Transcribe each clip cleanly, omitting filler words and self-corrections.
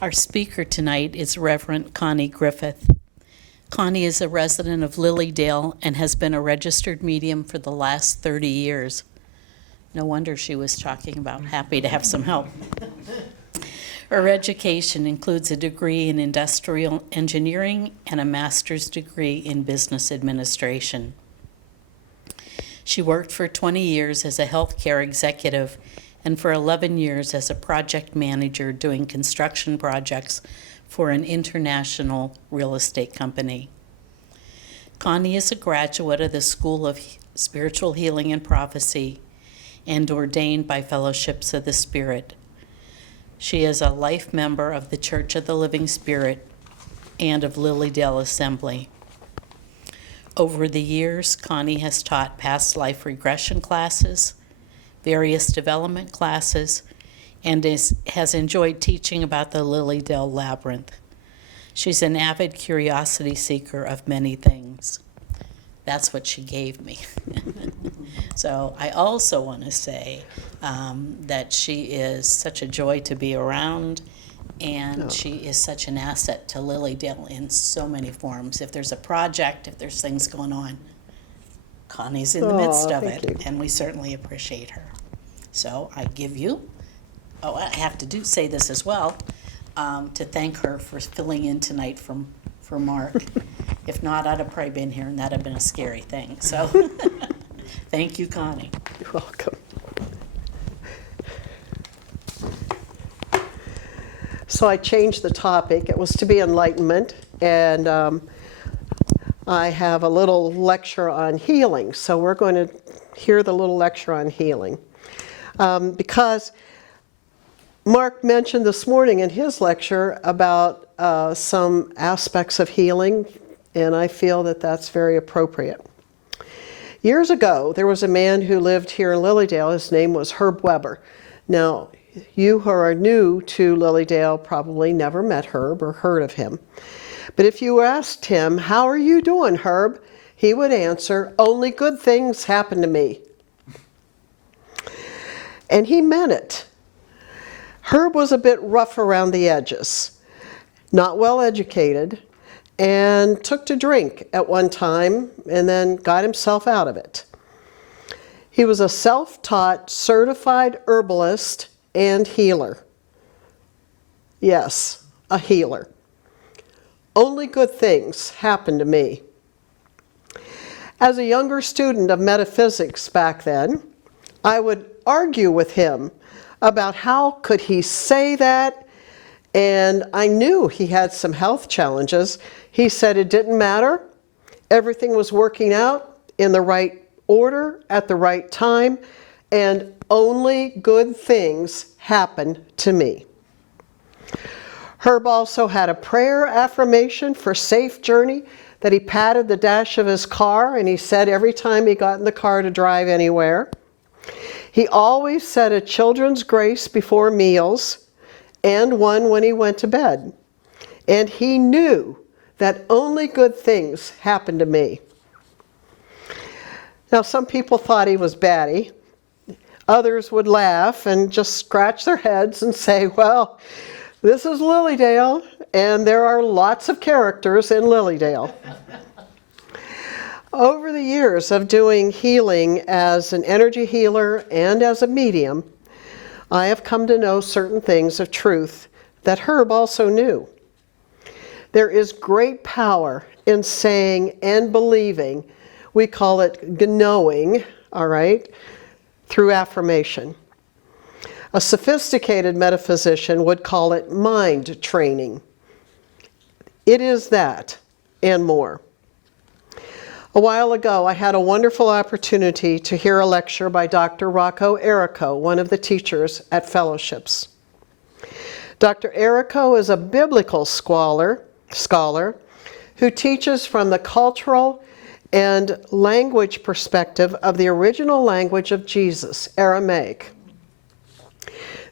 Our speaker tonight is Reverend Connie Griffith. Connie is a resident of Lilydale and has been a registered medium for the last 30 years. No wonder she was talking about happy to have some help. Her education includes a degree in industrial engineering and a master's degree in business administration. She worked for 20 years as a healthcare executive and for 11 years as a project manager doing construction projects for an international real estate company. Connie is a graduate of the School of Spiritual Healing and Prophecy and ordained by Fellowships of the Spirit. She is a life member of the Church of the Living Spirit and of Lilydale Assembly. Over the years, Connie has taught past life regression classes, various development classes, and has enjoyed teaching about the Lilydale Labyrinth. She's an avid curiosity seeker of many things. That's what she gave me. So I also want to say that she is such a joy to be around, and she is such an asset to Lilydale in so many forms. If there's a project, if there's things going on, Connie's in the midst of it, and we certainly appreciate her. So I give you, I have to say this as well, to thank her for filling in tonight for Mark. If not, I'd have probably been here, and that'd have been a scary thing. So thank you, Connie. You're welcome. So I changed the topic. It was to be enlightenment, and I have a little lecture on healing. So we're going to hear the little lecture on healing. Because Mark mentioned this morning in his lecture about some aspects of healing, and I feel that that's very appropriate. Years ago, there was a man who lived here in Lilydale. His name was Herb Weber. Now, you who are new to Lilydale probably never met Herb or heard of him. But if you asked him, "How are you doing, Herb?" he would answer, "Only good things happen to me." And he meant it. Herb was a bit rough around the edges, not well educated, and took to drink at one time and then got himself out of it. He was a self-taught, certified herbalist and healer. Yes, a healer. Only good things happened to me. As a younger student of metaphysics back then, I would argue with him about how could he say that, and I knew he had some health challenges. He said it didn't matter. Everything was working out in the right order at the right time, and only good things happened to me. Herb also had a prayer affirmation for safe journey that he patted the dash of his car, and he said every time he got in the car to drive anywhere. He always said a children's grace before meals and one when he went to bed. And he knew that only good things happened to me. Now, some people thought he was batty. Others would laugh and just scratch their heads and say, well, this is Lilydale, and there are lots of characters in Lilydale. Over the years of doing healing as an energy healer and as a medium, I have come to know certain things of truth that Herb also knew. There is great power in saying and believing, we call it knowing, all right, through affirmation. A sophisticated metaphysician would call it mind training. It is that and more. A while ago, I had a wonderful opportunity to hear a lecture by Dr. Rocco Errico, one of the teachers at Fellowships. Dr. Errico is a biblical scholar who teaches from the cultural and language perspective of the original language of Jesus, Aramaic.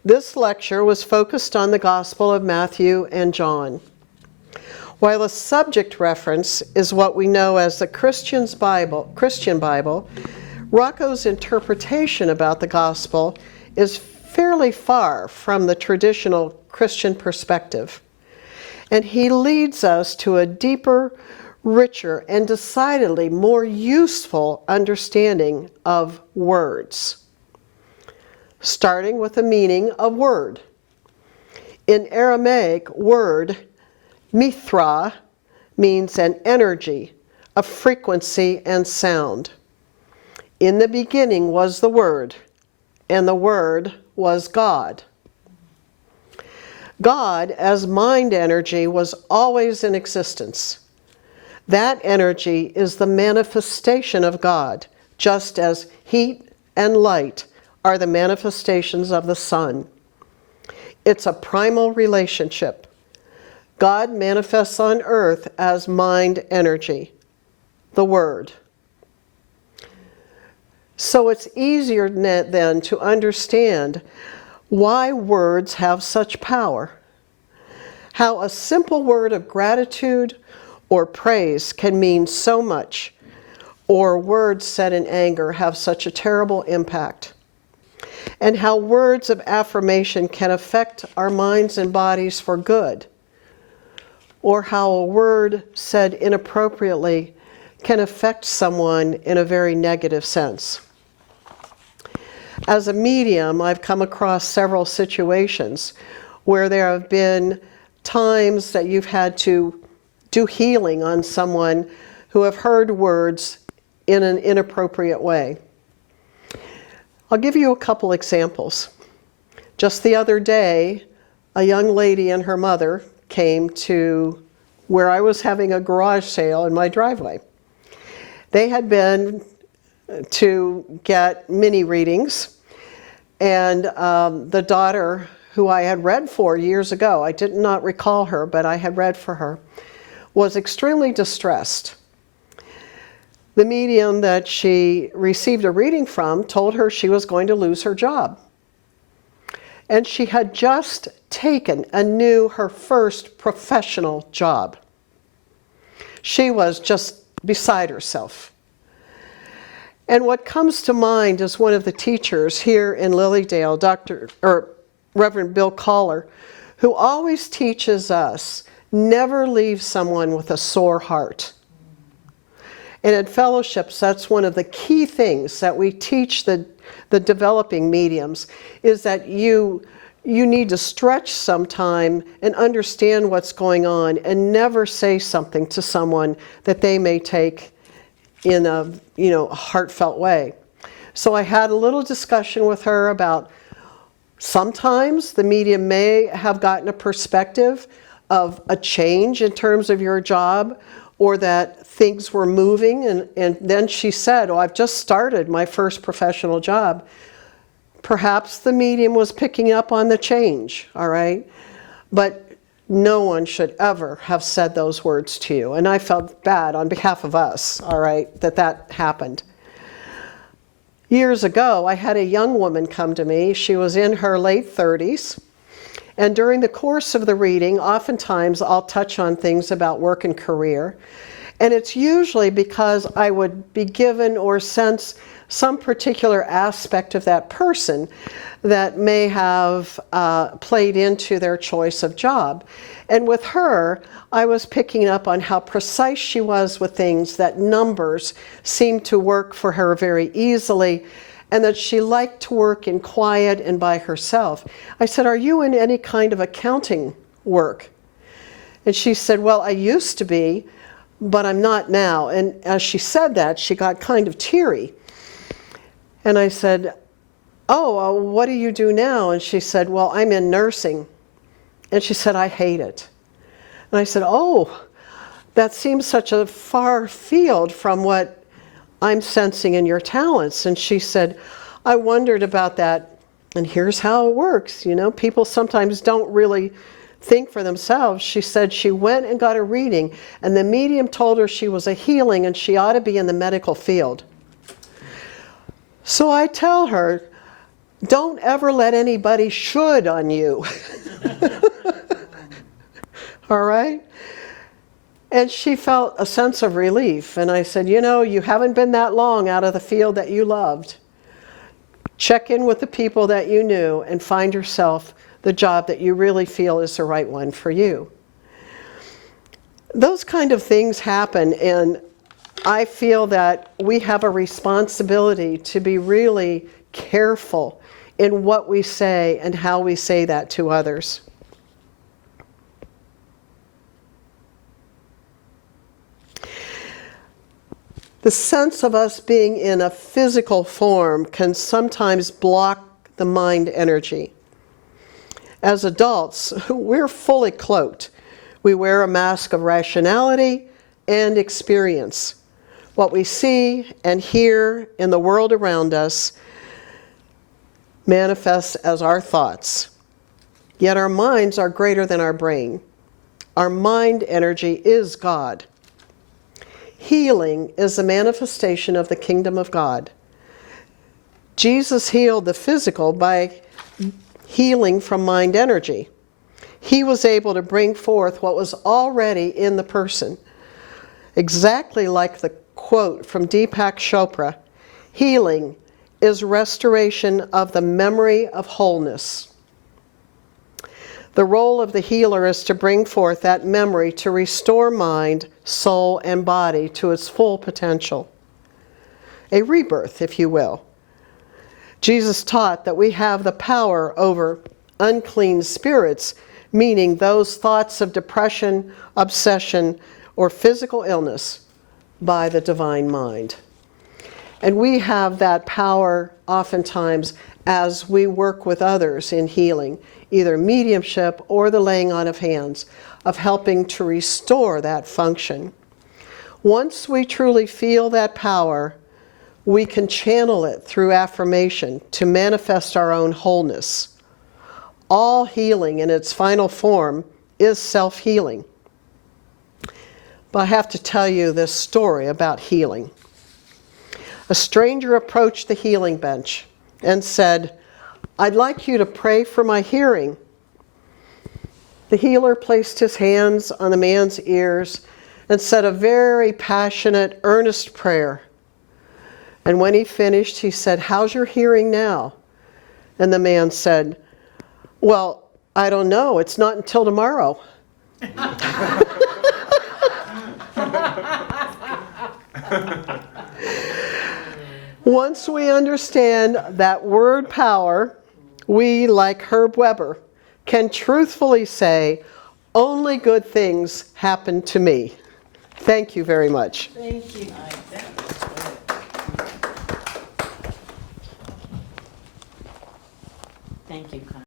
This lecture was focused on the Gospel of Matthew and John. While the subject reference is what we know as the Christian Bible, Rocco's interpretation about the Gospel is fairly far from the traditional Christian perspective. And he leads us to a deeper, richer, and decidedly more useful understanding of words. Starting with the meaning of word. In Aramaic, word, mithra, means an energy, a frequency and sound. In the beginning was the Word, and the Word was God. God, as mind energy, was always in existence. That energy is the manifestation of God, just as heat and light are the manifestations of the sun. It's a primal relationship. God manifests on earth as mind energy, the Word. So it's easier then to understand why words have such power. How a simple word of gratitude or praise can mean so much, or words said in anger have such a terrible impact. And how words of affirmation can affect our minds and bodies for good, or how a word said inappropriately can affect someone in a very negative sense. As a medium, I've come across several situations where there have been times that you've had to do healing on someone who have heard words in an inappropriate way. I'll give you a couple examples. Just the other day, a young lady and her mother came to where I was having a garage sale in my driveway. They had been to get mini readings, and the daughter who I had read for years ago, I did not recall her, but I had read for her, was extremely distressed. The medium that she received a reading from told her she was going to lose her job. And she had just taken anew her first professional job. She was just beside herself. And what comes to mind is one of the teachers here in Lilydale, Reverend Bill Collar, who always teaches us, never leave someone with a sore heart. And in fellowships, that's one of the key things that we teach the developing mediums, is that you need to stretch some time and understand what's going on and never say something to someone that they may take in a heartfelt way. So I had a little discussion with her about sometimes the medium may have gotten a perspective of a change in terms of your job, or that things were moving, and then she said, I've just started my first professional job. Perhaps the medium was picking up on the change, all right? But no one should ever have said those words to you. And I felt bad on behalf of us, all right, that happened. Years ago, I had a young woman come to me. She was in her late 30s. And during the course of the reading, oftentimes I'll touch on things about work and career. And it's usually because I would be given or sense some particular aspect of that person that may have played into their choice of job. And with her, I was picking up on how precise she was with things, that numbers seemed to work for her very easily, and that she liked to work in quiet and by herself. I said, are you in any kind of accounting work? And she said, well, I used to be, but I'm not now. And as she said that, she got kind of teary. And I said, what do you do now? And she said, well, I'm in nursing. And she said, I hate it. And I said, that seems such a far field from what I'm sensing in your talents. And she said, I wondered about that. And here's how it works. People sometimes don't really think for themselves. She said she went and got a reading, and the medium told her she was a healing and she ought to be in the medical field. So I tell her, don't ever let anybody should on you. All right? And she felt a sense of relief. And I said, you haven't been that long out of the field that you loved. Check in with the people that you knew and find yourself the job that you really feel is the right one for you. Those kind of things happen, and I feel that we have a responsibility to be really careful in what we say and how we say that to others. The sense of us being in a physical form can sometimes block the mind energy. As adults, we're fully cloaked. We wear a mask of rationality and experience. What we see and hear in the world around us manifests as our thoughts. Yet our minds are greater than our brain. Our mind energy is God. Healing is a manifestation of the kingdom of God. Jesus healed the physical by healing from mind energy. He was able to bring forth what was already in the person. Exactly like the quote from Deepak Chopra, healing is restoration of the memory of wholeness. The role of the healer is to bring forth that memory to restore mind, soul, and body to its full potential. A rebirth, if you will. Jesus taught that we have the power over unclean spirits, meaning those thoughts of depression, obsession, or physical illness, by the divine mind. And we have that power oftentimes as we work with others in healing, either mediumship or the laying on of hands, of helping to restore that function. Once we truly feel that power, we can channel it through affirmation to manifest our own wholeness. All healing in its final form is self-healing. But I have to tell you this story about healing. A stranger approached the healing bench and said, "I'd like you to pray for my hearing." The healer placed his hands on the man's ears and said a very passionate, earnest prayer. And when he finished, he said, "How's your hearing now?" And the man said, "Well, I don't know. It's not until tomorrow." Once we understand that word power, we, like Herb Weber, can truthfully say, "Only good things happen to me." Thank you very much. Thank you. Thank you, Connie.